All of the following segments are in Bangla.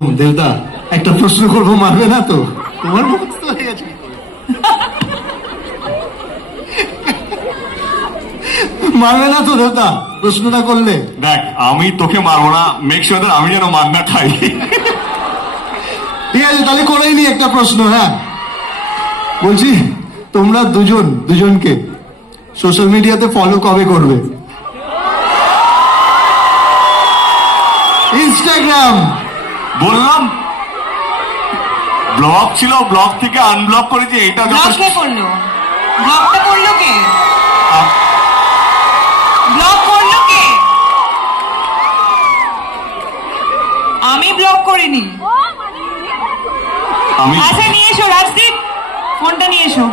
দেবদা একটা প্রশ্ন করবো, মারবে না তো? তোমার মুখস্থ হয়ে গেছে কি করে? মারবে না তো দেবদা প্রশ্নটা করলে? দেখ, আমি তোকে মারবো না, মেক শিওর আমি যেন মার না খাই। ঠিক আছে, তাহলে করেই নি একটা প্রশ্ন। হ্যাঁ, বলছি তোমরা দুজনকে সোশ্যাল মিডিয়াতে ফলো কবে করবে? ইনস্টাগ্রাম। বললাম ব্লগ ছিল, ব্লগ থেকে আনব্লক করেছি, এটা ব্লগ কে করলো? ব্লগটা করলো কে? ব্লগ করলো কে? আমি ব্লগ করিনি। আমি আচ্ছা নিয়ে এসো রাজদীপ, ফোনটা নিয়ে এসো।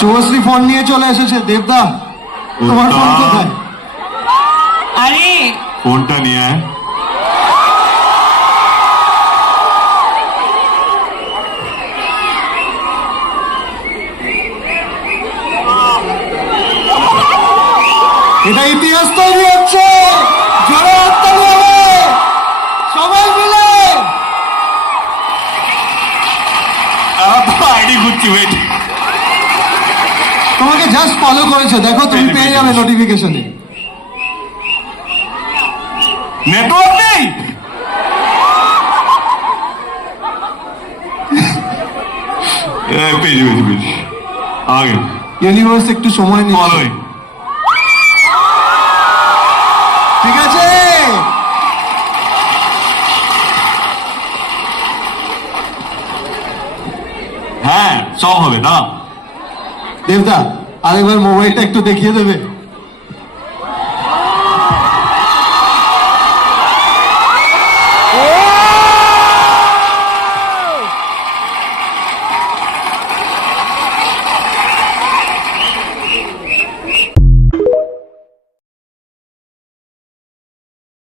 শুভশ্রী ফোন নিয়ে চলে এসেছে। দেবদা তোমার ফোন কোথায়? আরে ফোনটা নিয়ে আয়। এটা ইতিহাস তৈরি হচ্ছে। জোরে হাততালি হবে সবাই মিলে। আইডি ঘুরছি, ওয়েট। তোমাকে জাস্ট ফলো করেছে, দেখো তুমি পেয়ে যাবে নোটিফিকেশনে। নেটওয়ার্ক নেই। পেয়েছি পেয়েছি পেয়েছি, আগে ইউনিভার্স একটু সময় নিয়ে। ফলোই। ঠিক আছে, হ্যাঁ সব হবে। দাঁড়া, দেবদা আরেকবার মোবাইলটা একটু দেখিয়ে দেবে?